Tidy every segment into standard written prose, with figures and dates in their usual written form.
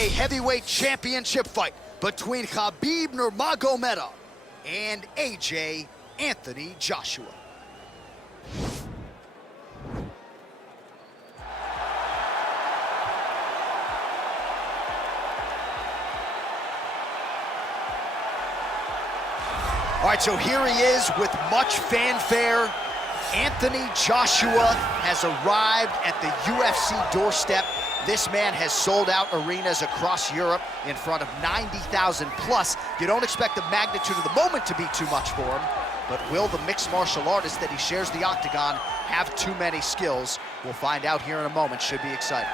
a heavyweight championship fight between Khabib Nurmagomedov and AJ Anthony Joshua. All right, so here he is with much fanfare. Anthony Joshua has arrived at the UFC doorstep. This man has sold out arenas across Europe in front of 90,000 plus. You don't expect the magnitude of the moment to be too much for him, but will the mixed martial artist that he shares the octagon have too many skills? We'll find out here in a moment. Should be exciting.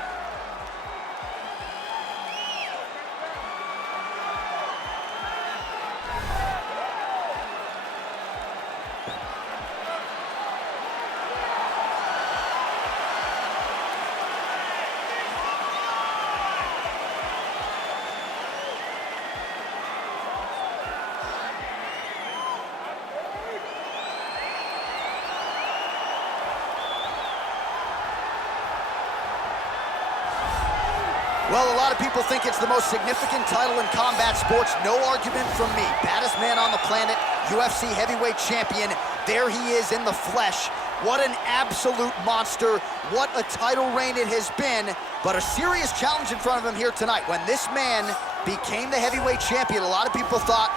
Well, a lot of people think it's the most significant title in combat sports. No argument from me. Baddest man on the planet, UFC heavyweight champion. There he is in the flesh. What an absolute monster. What a title reign it has been. But a serious challenge in front of him here tonight. When this man became the heavyweight champion, a lot of people thought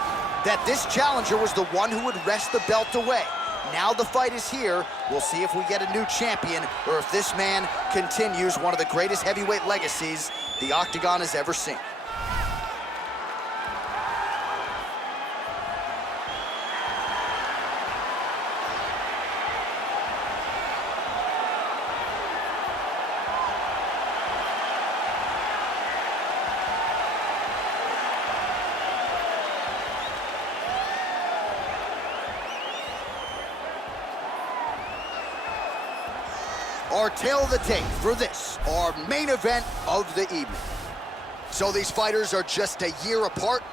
that this challenger was the one who would wrest the belt away. Now the fight is here. We'll see if we get a new champion or if this man continues one of the greatest heavyweight legacies the Octagon has ever seen. Our tail of the tape for this, our main event of the evening. So these fighters are just a year apart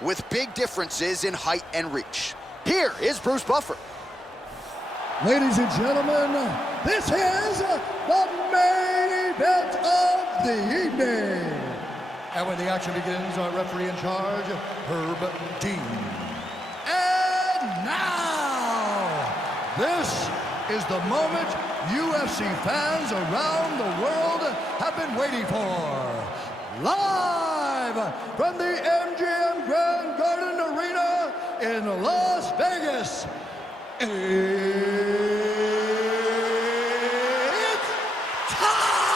with big differences in height and reach. Here is Bruce Buffer. Ladies and gentlemen, this is the main event of the evening. And when the action begins, our referee in charge, Herb Dean. And now, this is the moment UFC fans around the world have been waiting for. Live from the MGM Grand Garden Arena in Las Vegas, it's time!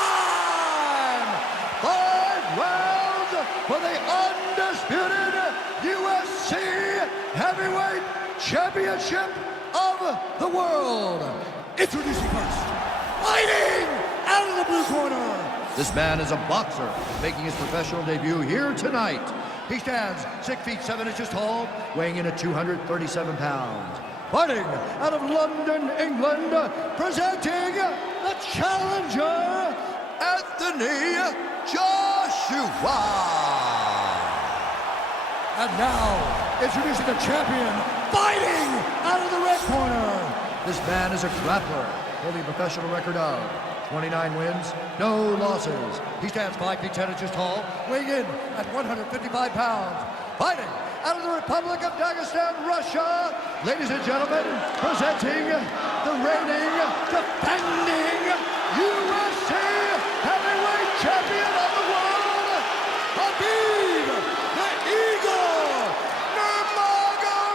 5 rounds for the undisputed UFC Heavyweight Championship of the world. Introducing first, fighting out of the blue corner. This man is a boxer, making his professional debut here tonight. He stands 6 feet 7 inches tall, weighing in at 237 pounds. Fighting out of London, England, presenting the challenger, Anthony Joshua. And now, introducing the champion, fighting out of the red corner. This man is a grappler, holding a professional record of 29 wins, no losses. He stands 5 feet 10 inches tall, weighing in at 155 pounds. Fighting out of the Republic of Dagestan, Russia, ladies and gentlemen, presenting the reigning, defending UFC heavyweight champion of the world, Khabib the Eagle Nurmagomedov.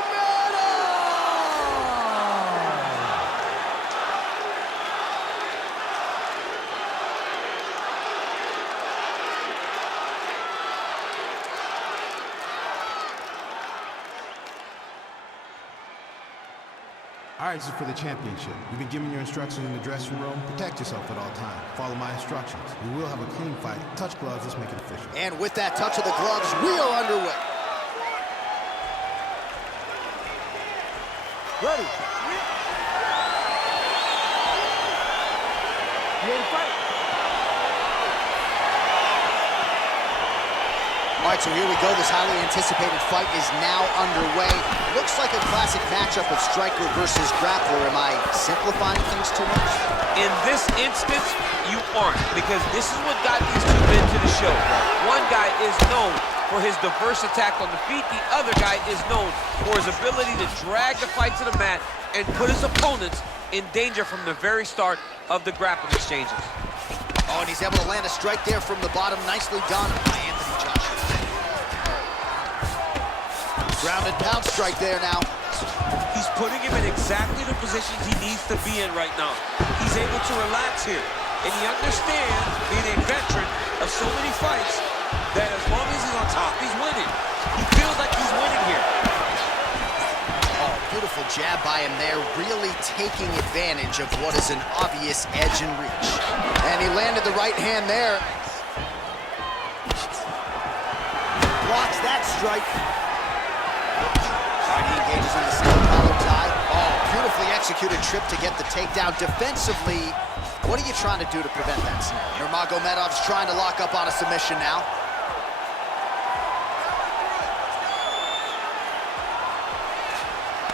All right, this is for the championship. You've been given your instructions in the dressing room. Protect yourself at all times. Follow my instructions. We will have a clean fight. Touch gloves, let's make it official. And with that touch of the gloves, we are underway. Ready. You ready to fight? All right, so here we go. This highly anticipated fight is now underway. Looks like a classic matchup of striker versus grappler. Am I simplifying things too much? In this instance, you aren't, because this is what got these two men to the show. One guy is known for his diverse attack on the feet. The other guy is known for his ability to drag the fight to the mat and put his opponents in danger from the very start of the grappling exchanges. Oh, and he's able to land a strike there from the bottom. Nicely done by Anthony Joshua. Ground and pound strike there now. He's putting him in exactly the positions he needs to be in right now. He's able to relax here. And he understands, being a veteran of so many fights, that as long as he's on top, he's winning. He feels like he's winning here. Oh, beautiful jab by him there, really taking advantage of what is an obvious edge and reach. And he landed the right hand there. Blocks that strike. All right, he engages in the single collar tie. Oh, beautifully executed trip to get the takedown. Defensively, what are you trying to do to prevent that snap? Nurmagomedov's trying to lock up on a submission now.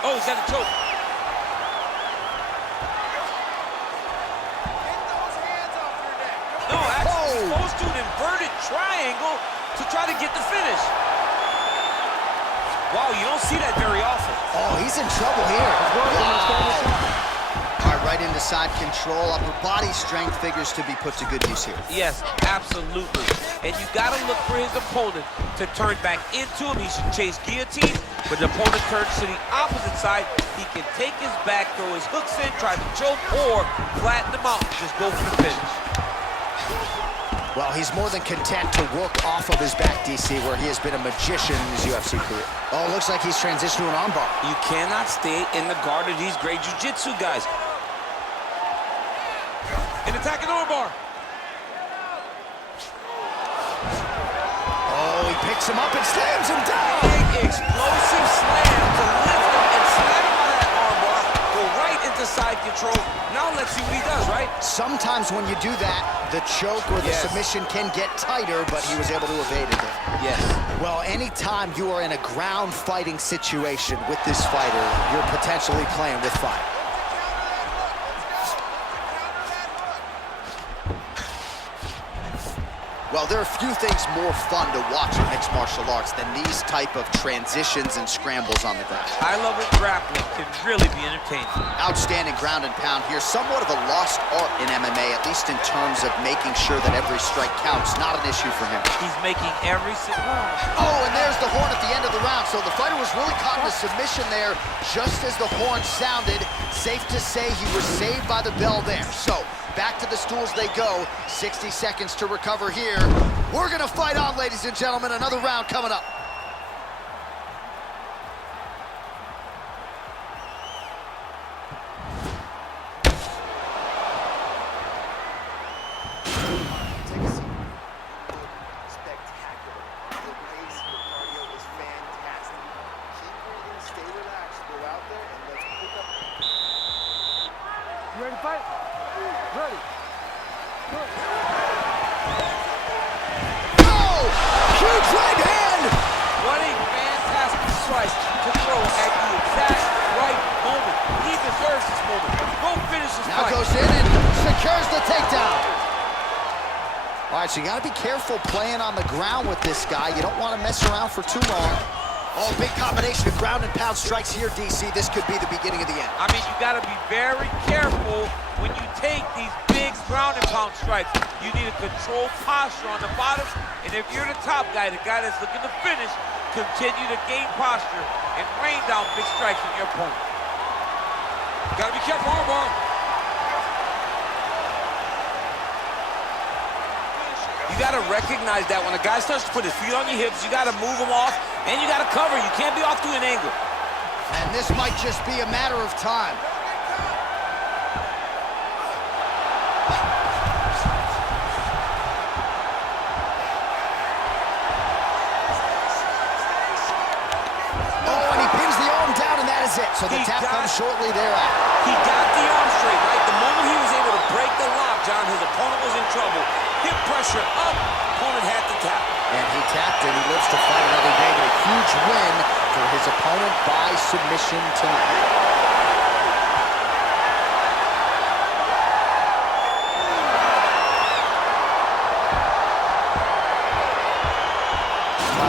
Oh, he's got a choke. No, actually, he's supposed to an inverted triangle to try to get the finish. Wow, you don't see that very often. Oh, he's in trouble here. Wow. All right, right into side control. Upper body strength figures to be put to good use here. Yes, absolutely. And you got to look for his opponent to turn back into him. He should chase guillotine, but the opponent turns to the opposite side. He can take his back, throw his hooks in, try to choke, or flatten him out and just go for the finish. Well, he's more than content to work off of his back, DC, where he has been a magician in his UFC career. Oh, looks like he's transitioned to an armbar. You cannot stay in the guard of these great jiu-jitsu guys. An attacking armbar. Oh, he picks him up and slams him down. Big explosive slam to lift him and slam him out of that armbar. Go right into side control. Now let's see what he does, right? Sometimes when you do that, the choke or the submission can get tighter, but he was able to evade it there. Yes. Well, anytime you are in a ground fighting situation with this fighter, you're potentially playing with fire. Well, there are few things more fun to watch in mixed martial arts than these type of transitions and scrambles on the ground. I love it. Grappling can really be entertaining. Outstanding ground and pound here. Somewhat of a lost art in MMA, at least in terms of making sure that every strike counts. Not an issue for him. He's making every single... Oh, and there's the horn at the end of the round. So the fighter was really caught in a submission there just as the horn sounded. Safe to say he was saved by the bell there. So back to the stools they go. 60 seconds to recover here. We're gonna fight on, ladies and gentlemen. Another round coming up. Take a seat. Spectacular. The pace, the cardio is fantastic. Keep breathing, stay relaxed, go out there, and let's pick up. You ready to fight? Ready. Good. Oh! Huge right hand! What a fantastic strike to throw at the exact right moment. He deserves this moment. Go finish this Now fight. goes in and secures the takedown. All right, so you got to be careful playing on the ground with this guy. You don't want to mess around for too long. Oh, big combination of ground and pound strikes here, DC. This could be the beginning of the end. I mean, you got to be very careful when you take these big ground and pound strikes. You need a controlled posture on the bottom, and if you're the top guy, the guy that's looking to finish, continue to gain posture and rain down big strikes on your opponent. Got to be careful, armbar. You got to recognize that when a guy starts to put his feet on your hips, you got to move him off, and you got to cover. You can't be off to an angle. And this might just be a matter of time. Oh, and he pins the arm down, and that is it. So the tap comes shortly thereafter. He got the arm straight, right? The moment he was able to break the lock, John, his opponent was in trouble. Hip pressure up, opponent had to tap. And he tapped and he lives to fight another day. A huge win for his opponent by submission tonight.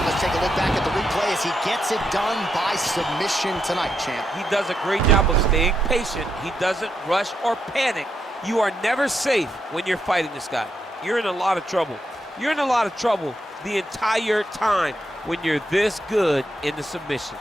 Let's take a look back at the replay as he gets it done by submission tonight, champ. He does a great job of staying patient. He doesn't rush or panic. You are never safe when you're fighting this guy. You're in a lot of trouble. You're in a lot of trouble the entire time when you're this good in the submissions.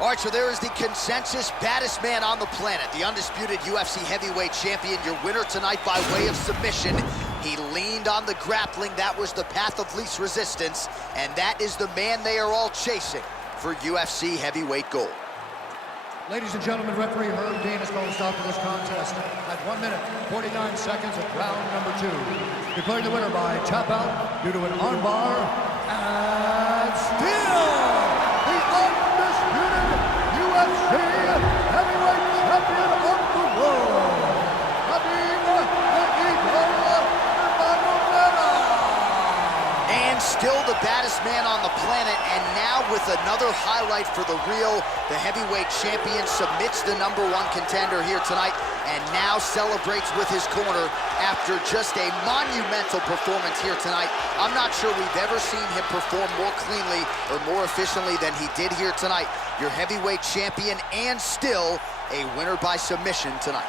All right, so there is the consensus baddest man on the planet, the undisputed UFC heavyweight champion, your winner tonight by way of submission. He leaned on the grappling. That was the path of least resistance, and that is the man they are all chasing for UFC heavyweight gold. Ladies and gentlemen, referee Herb Dean has called a stop to this contest at 1 minute, 49 seconds of round number 2. Declaring the winner by tap out due to an armbar and still the undisputed UFC heavyweight champion of the world, Khabib Nurmagomedov. And still the baddest man on the planet, and now with another highlight for the real, the heavyweight champion submits the #1 contender here tonight, and now celebrates with his corner after just a monumental performance here tonight. I'm not sure we've ever seen him perform more cleanly or more efficiently than he did here tonight. Your heavyweight champion, and still a winner by submission tonight.